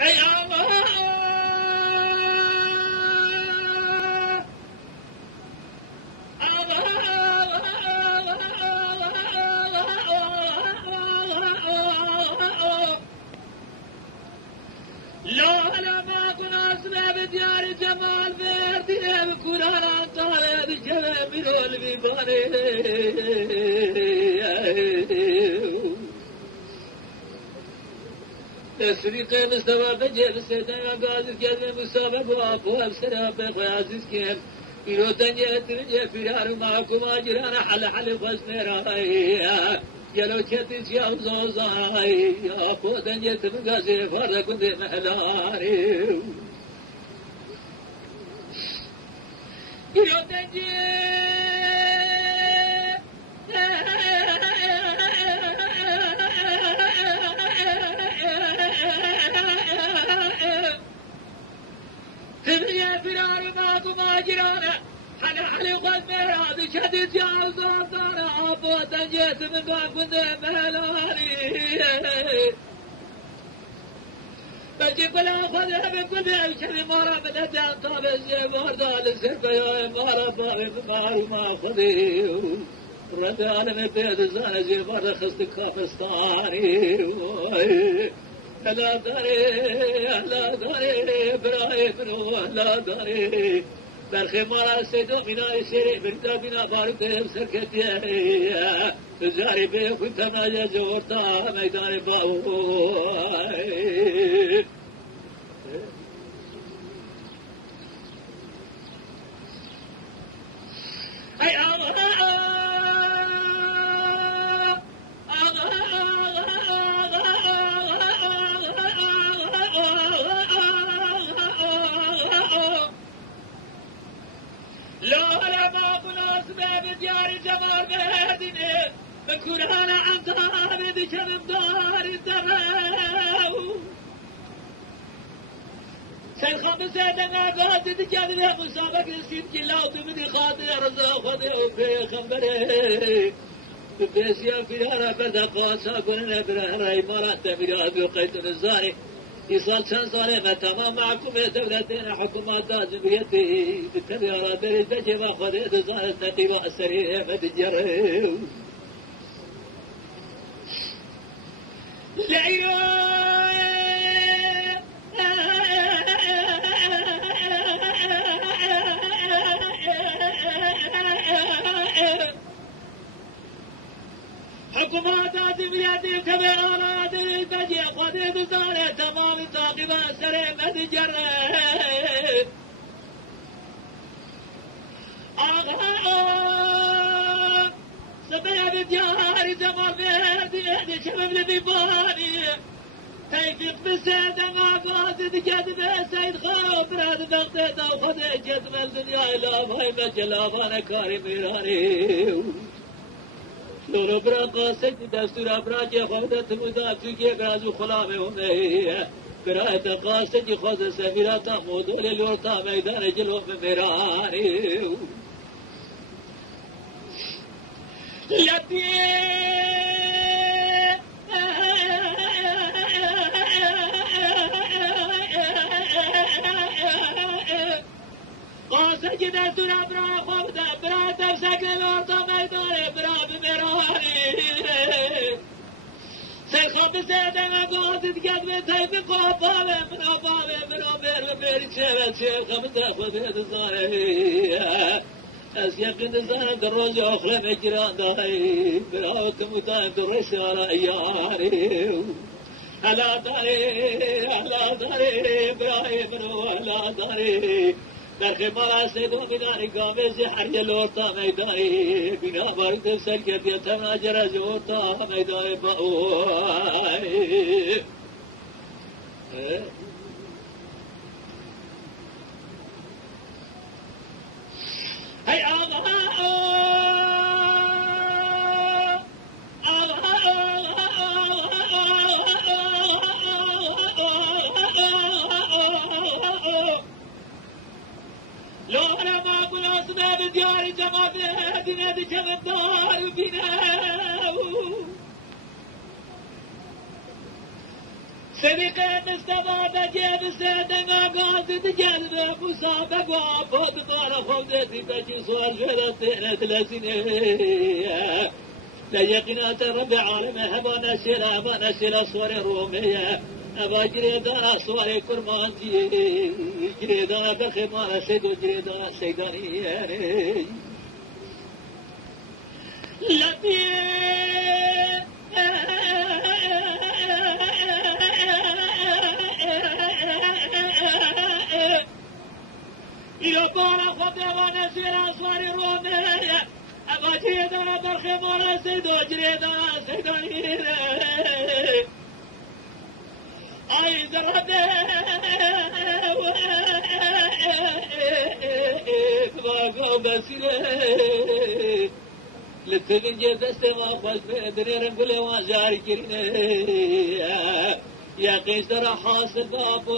ای آقا لا ما كنا اسمع بديار جمال بردي بكورانا طالب جمال بدول بيباني تسريق مستوى بجيب سيدنا قادر كذب مسابق وابو ابسرا بخوي عزيز كين يرو تنجي تنجي فرار معكم اجرانا حل خزن راي يلو كتش يا زوزاي ابو تنجي تنجي فرق كنت محلاري يرو تنجي تبني فرار معكم اجرانا حل خزن راي كتش يا زوزاي ابو تنجي تنجي كنت محلاري بلکه بلا خدا بکن بیشتر مارا بدن تا به زبان دال سرکای مارا بار ما خدی رد عالم بید زن زبان خست کافستانی الله داره برای منو الله داره برخ مارا سیدو بینای شری بردا بینا بارد سرکتی جاری به خود ناجا جورتا میدان باو ای لا ما كنا اسمع بديار جمال بهدينه بكورانا عن طابد شباب دار الدماو سن خمسة دنا قادة جادة مسابق نسيت كلاو تمدي خاطر رضا خدي وفي خمبره بسيا فرارا بردا قاسا قلنا براي مرات تبريات وقيت الزاري يصال كان صالح ما تمام معكم يا دولتين حكومات جمهوريتي بالتبيارة بريد بجيبا خديت زارت نقيبا السريع مدجره حكومات جمهوريتي كبيرة بجي خديت زارت تمام تعقيبا السريع مدجره سبيا بديار جمال بهدي شباب لبيباني تيفيق بسيد ما قاصد كذب سيد خاف راد بغداد وخذ جذب الدنيا الى بهاي مجلابانا كاري ميراني لورو برا قاصد دستور براجي خودت مدافع كي غازو خلامه همي قرأت قاصد خود سفيرات مودل لورتا ميدان جلو ميراني قاسه که دستور برای خود برای تفسک لورتا میدانه برای بمرانی سرخاب سردن قاسد کد به تیب قاباله منا بری چه و چه خب خود دزاره از یقین زنم در روز آخر مجران داری برای کموتایم در رسال ایاری هلا داری برای منو هلا داری در خمال سیدو بیناری گامه زحر یلورتا میدانی بینا بارد سر که بیتم نجر جورتا میدانی با اوی هی لو أنا ما أقول أصبح بديار جماعة هدينا بجمع دار بنا صديق مصطفى بجيب السيدن آغازي تجلد مسابق وعبود طال خودتي بجي صور فلسطين ثلاثينية لا يقينات رب العالمين هبا نسيلا صور رومية أبا جريدانا صور كرمانتي جريدانا بخمان سيدو جريدانا سيداني لطيف إلى بارا خدوانا سيرا صاري رومية أبا جريدانا بخمان سيدو جريدانا سيداني أي زرده واقو بسيله لتغنجي دسته ما خواست بدني رنقله وزاري كرينه يا قيس درا حاصل بابو